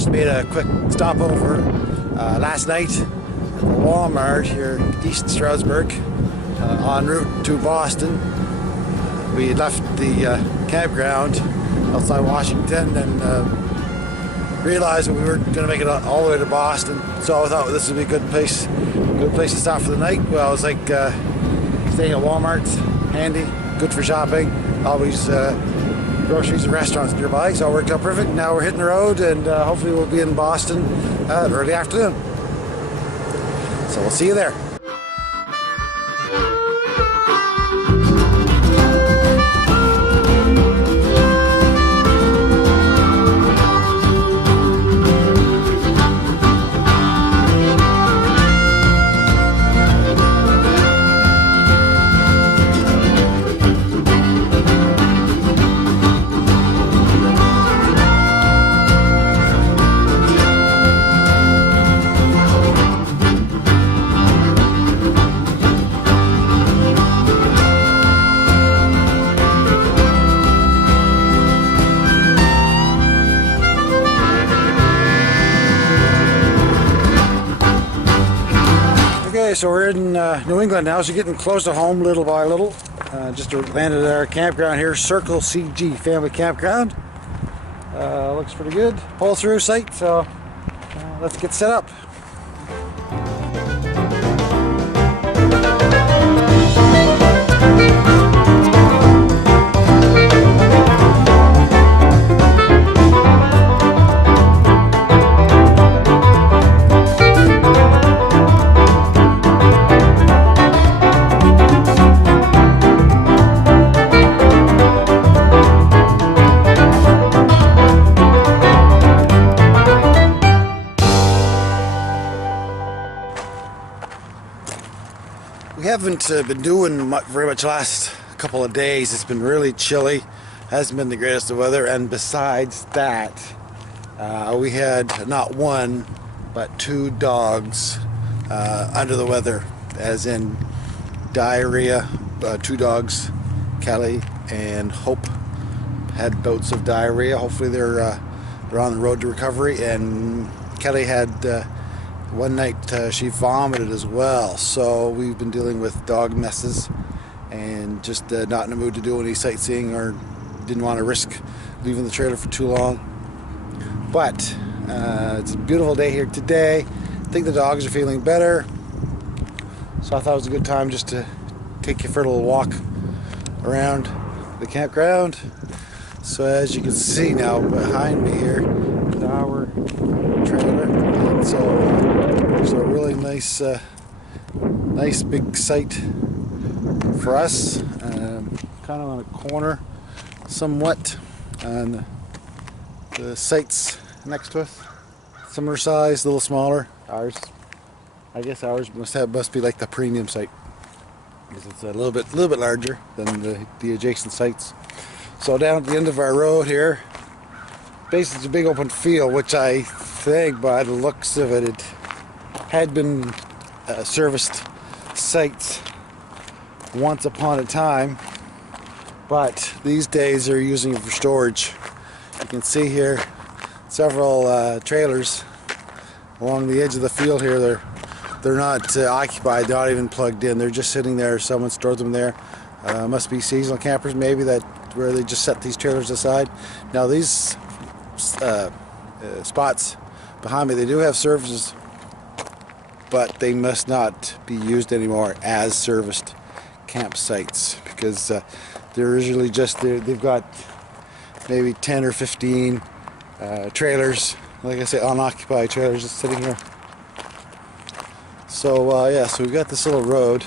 just made a quick stopover last night at the Walmart here east Stroudsburg en route to Boston. We left the campground outside Washington and realized that we weren't going to make it all the way to Boston, so I thought this would be a good place to stop for the night. Well, I was like staying at Walmart's handy, good for shopping, always groceries and restaurants nearby, so it worked out perfect. Now we're hitting the road and hopefully we'll be in Boston early afternoon. So we'll see you there. Okay, so we're in New England now, so getting close to home little by little. Just landed at our campground here, Circle CG Family Campground. Looks pretty good, pull-through site, so let's get set up. We haven't been doing very much last couple of days. It's been really chilly, hasn't been the greatest of weather, and besides that, we had not one but 2 dogs under the weather, as in diarrhea. 2 dogs, Kelly and Hope, had bouts of diarrhea. Hopefully they're on the road to recovery, and Kelly had one night she vomited as well, so we've been dealing with dog messes and just not in the mood to do any sightseeing, or didn't want to risk leaving the trailer for too long. But it's a beautiful day here today. I think the dogs are feeling better, so I thought it was a good time just to take you for a little walk around the campground. So as you can see now behind me here is our trailer. So there's a really nice big site for us, kind of on a corner somewhat, and the sites next to us, similar size, a little smaller. I guess ours must be like the premium site, because it's a little bit larger than the adjacent sites. So down at the end of our road here, basically it's a big open field, which I think by the looks of it, it had been serviced sites once upon a time, but these days they're using it for storage. You can see here several trailers along the edge of the field here. They're not occupied, not even plugged in. They're just sitting there. Someone stored them there. Must be seasonal campers maybe, where they just set these trailers aside. Now these spots behind me, they do have services, but they must not be used anymore as serviced campsites, because they're usually just, they've got maybe 10 or 15 trailers, like I say, unoccupied trailers just sitting here. So yeah, so we've got this little road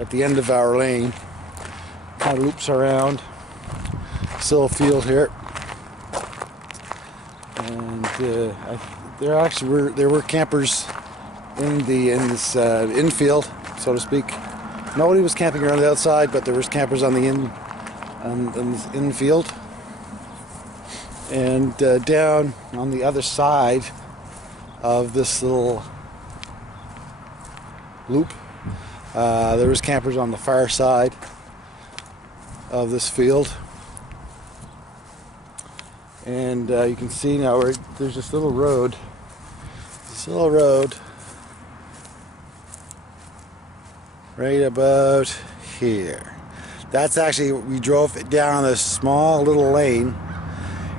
at the end of our lane, kind of loops around this little field here, and there were campers in this infield, so to speak. Nobody was camping around the outside, but there was campers on the infield. And down on the other side of this little loop, there was campers on the far side of this field. And you can see now there's this little road. Right about here. That's actually, we drove it down this small little lane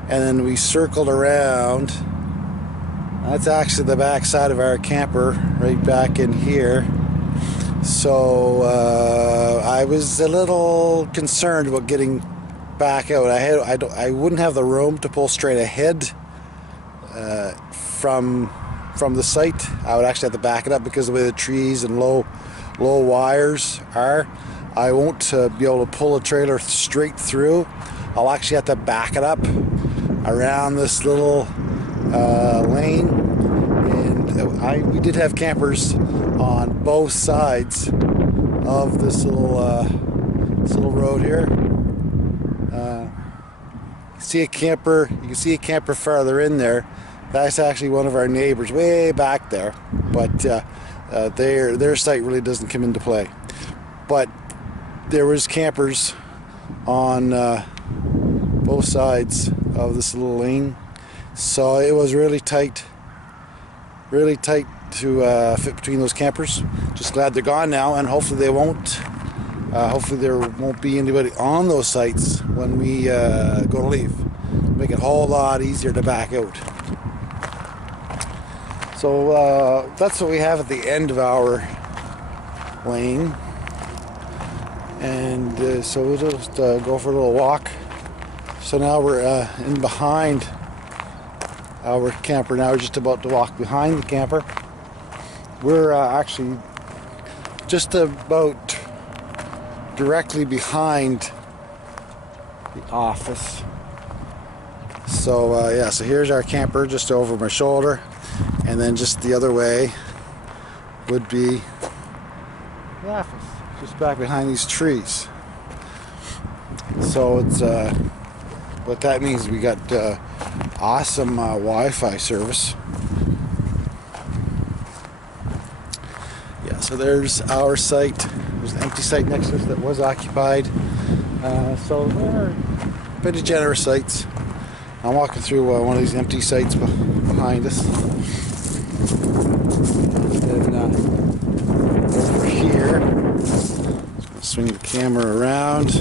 and then we circled around. That's actually the back side of our camper, right back in here. So I was a little concerned about getting back out. I wouldn't have the room to pull straight ahead from the site. I would actually have to back it up because of the way the trees and low wires are. I won't be able to pull a trailer straight through. I'll actually have to back it up around this little lane. And we did have campers on both sides of this little road here. You can see a camper farther in there. That's actually one of our neighbors way back there, but their site really doesn't come into play. But there was campers on both sides of this little lane, so it was really tight to fit between those campers. Just glad they're gone now, and hopefully they won't. Hopefully there won't be anybody on those sites when we go to leave. Make it a whole lot easier to back out. So that's what we have at the end of our lane. And so we'll just go for a little walk. So now we're in behind our camper now. We're just about to walk behind the camper. We're actually just about directly behind the office. So yeah, so here's our camper just over my shoulder, and then just the other way would be the office, just back behind these trees. So it's what that means, we got awesome Wi-Fi service. Yeah, so there's our site. There's an empty site next to us that was occupied. So they're pretty generous sites. I'm walking through one of these empty sites behind us. And then over here, just gonna swing the camera around.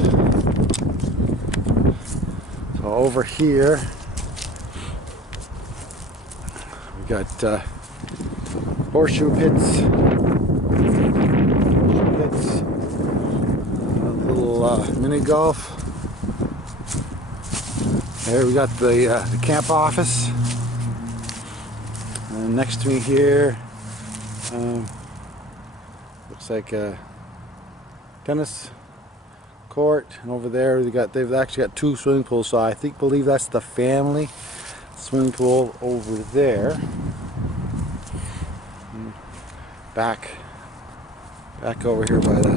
So over here, we got horseshoe pits. A little mini golf. There we got the camp office. And next to me here, looks like a tennis court. And over there they've actually got two swimming pools. So I believe that's the family swimming pool over there. And back over here by the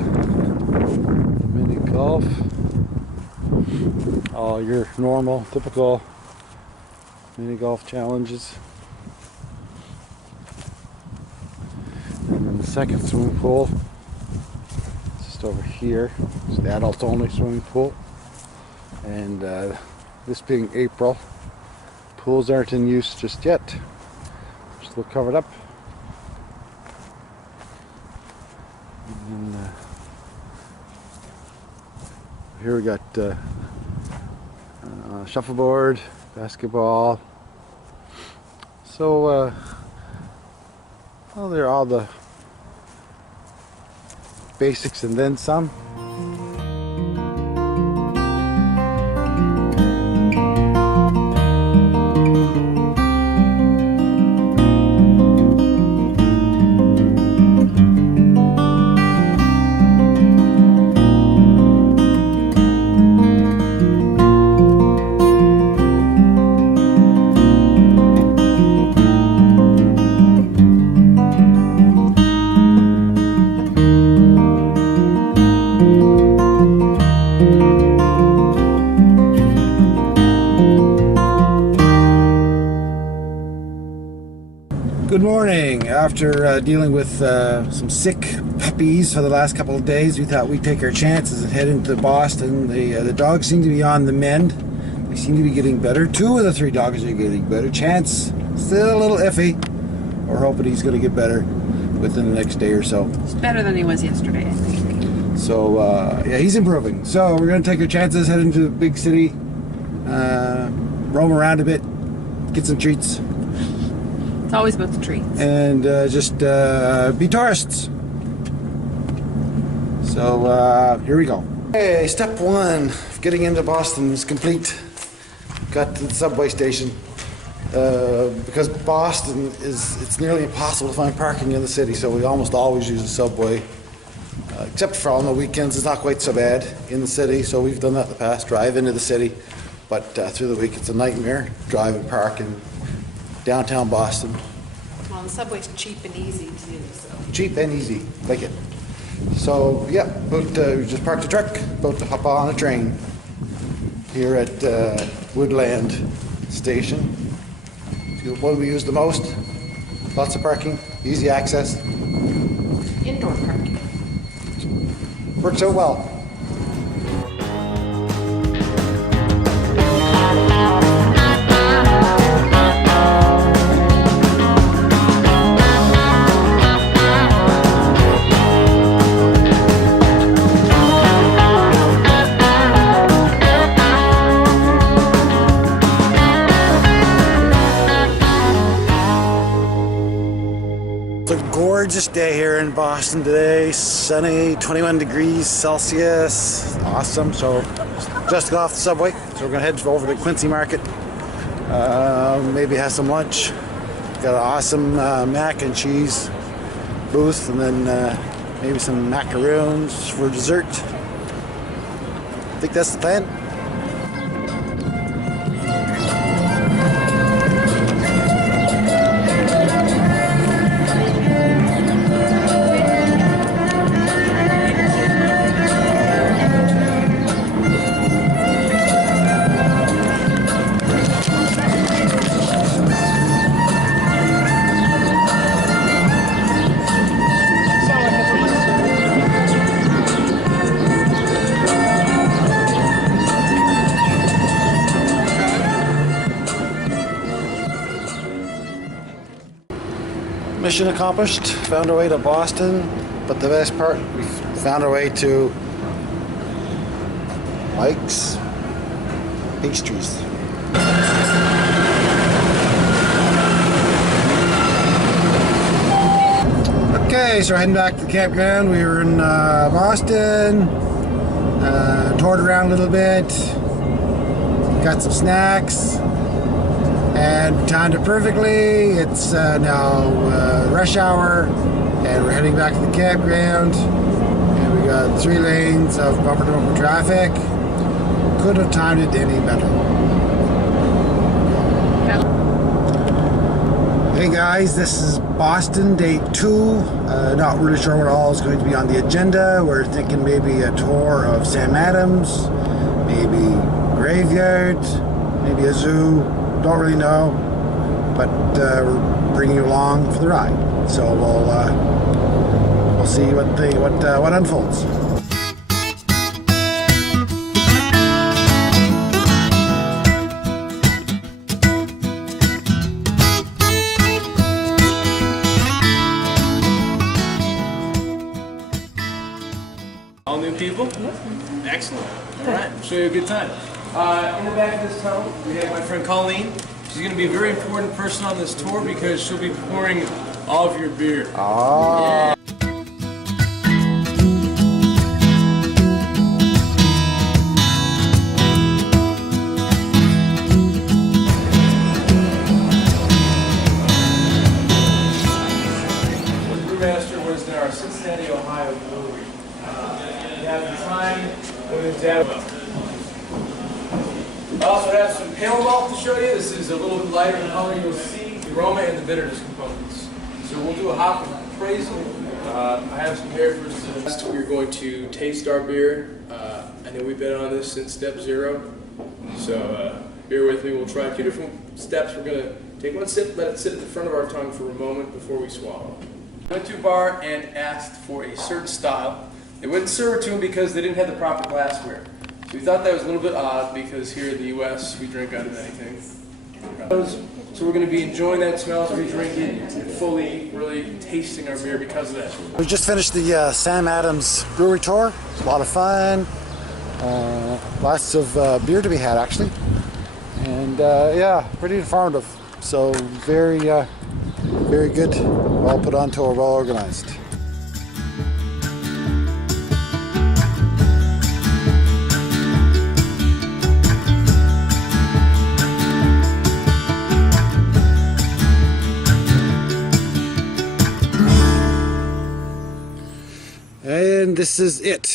mini golf. All your normal, typical mini golf challenges. And then the second swimming pool is just over here. It's the adult only swimming pool. And this being April, pools aren't in use just yet. Still covered up. And then, here we got shuffleboard, basketball. So well, they're all the basics and then some. Good morning. After dealing with some sick puppies for the last couple of days, we thought we'd take our chances and head into Boston. The dogs seem to be on the mend. They seem to be getting better. 2 of the 3 dogs are getting better. Chance, still a little iffy. We're hoping he's going to get better within the next day or so. It's better than he was yesterday, I think. So, yeah, he's improving. So we're going to take our chances, head into the big city, roam around a bit, get some treats. It's always about the treats. And just be tourists. So here we go. Hey, step 1 of getting into Boston is complete. Got to the subway station. Because Boston it's nearly impossible to find parking in the city, so we almost always use the subway. Except for on the weekends, it's not quite so bad in the city, so we've done that in the past, drive into the city. But through the week, it's a nightmare, drive and park in downtown Boston. Well, the subway's cheap and easy too, so. Cheap and easy, like it. So, yeah, we just parked the truck, about to hop on a train here at Woodland Station. What do we use the most? Lots of parking, easy access. Indoor parking. Works out well. Gorgeous day here in Boston today. Sunny, 21 degrees Celsius. Awesome. So just got off the subway. So we're gonna head over to Quincy Market. Maybe have some lunch. Got an awesome mac and cheese booth, and then maybe some macaroons for dessert. I think that's the plan. Mission accomplished. Found our way to Boston, but the best part, we found our way to Mike's Pastries. Okay, so we're heading back to the campground. We were in Boston, toured around a little bit, got some snacks, and timed it perfectly. It's now rush hour, and we're heading back to the campground. And we got 3 lanes of bumper-to-bumper traffic. Could have timed it any better. Hey guys, this is Boston day 2. Not really sure what all is going to be on the agenda. We're thinking maybe a tour of Sam Adams, maybe graveyard, maybe a zoo. Don't really know, but we're bringing you along for the ride. So we'll see what unfolds. All new people? Excellent. All right, show you a good time. In the back of this tunnel, we have my friend Colleen. She's going to be a very important person on this tour because she'll be pouring all of your beer. Oh. Yeah. The brewmaster was in our Cincinnati, Ohio brewery. We have the time with his I also have some pale malt to show you. This is a little bit lighter in color. You'll see the aroma and the bitterness components. So we'll do a hop appraisal. I have some beer for us. We're going to taste our beer. I know we've been on this since step 0. So bear with me. We'll try 2 different steps. We're going to take 1 sip, let it sit at the front of our tongue for a moment before we swallow. I went to a bar and asked for a certain style. They wouldn't serve it to them because they didn't have the proper glassware. So we thought that was a little bit odd because here in the U.S. we drink out of anything. So we're going to be enjoying that smell as we drink it and fully, really tasting our beer because of that. We just finished the Sam Adams brewery tour. It's a lot of fun. Lots of beer to be had, actually. And yeah, pretty informative. So very, very good. Well put on tour, well organized. And this is it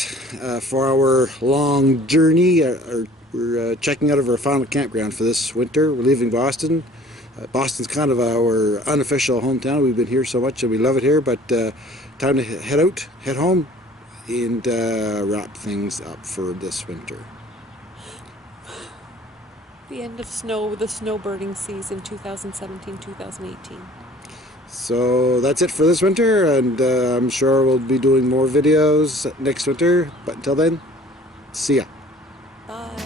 for our long journey. We're checking out of our final campground for this winter. We're leaving Boston. Boston's kind of our unofficial hometown. We've been here so much and we love it here, but time to head home, and wrap things up for this winter. The end of the snowbirding season 2017-2018. So that's it for this winter, and I'm sure we'll be doing more videos next winter. But until then, see ya. Bye.